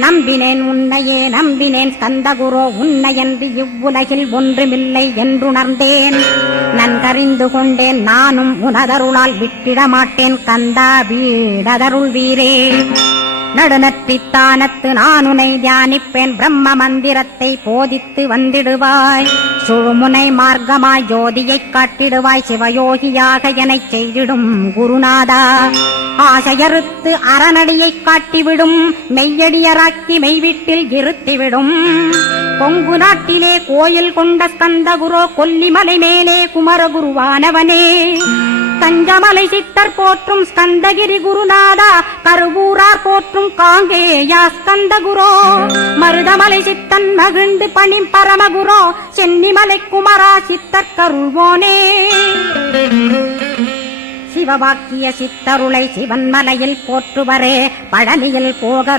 நம்பினேன் உன்னையே நம்பினேன் ஸ்கந்தகுரோ, உன்னையன்றி இவ்வுலகில் ஒன்றுமில்லை என்றுணர்ந்தேன். நன்கறிந்து கொண்டேன் நானும் உனதருளால் விட்டிட மாட்டேன் கந்தா, வீடதருள் வீரே. நடுநற்றித்தானத்து நான் உனை தியானிப்பேன், பிரம்ம மந்திரத்தை போதித்து வந்திடுவாய். சுழுமுனை மார்க்கமாய் ஜோதியைக் காட்டிடுவாய், சிவயோகியாக எனச் செய்திடும் குருநாதா. ஆசையறுத்து அறநடியைக் காட்டிவிடும், மெய்யடியராக்கி மெய்வீட்டில் இருத்திவிடும். கொங்கு நாட்டிலே கோயில் கொண்ட ஸ்கந்தகுரோ, கொல்லிமலை மேலே குமரகுருவானவனே. கஞ்சமலை சித்தர் போற்றும் ஸ்கந்தகிரி குருநாதா, கருவூரார் போற்றும் காங்கேயா ஸ்கந்தகுரோ. மருதமலை சித்தன் மகிழ்ந்து பணிம் பரமகுரோ, சென்னிமலை குமரா சித்தர் கருள்வோனே. சிவவாக்கிய சித்தருளை சிவன்மலையில் போற்றுவரே, பழனியில் போகர்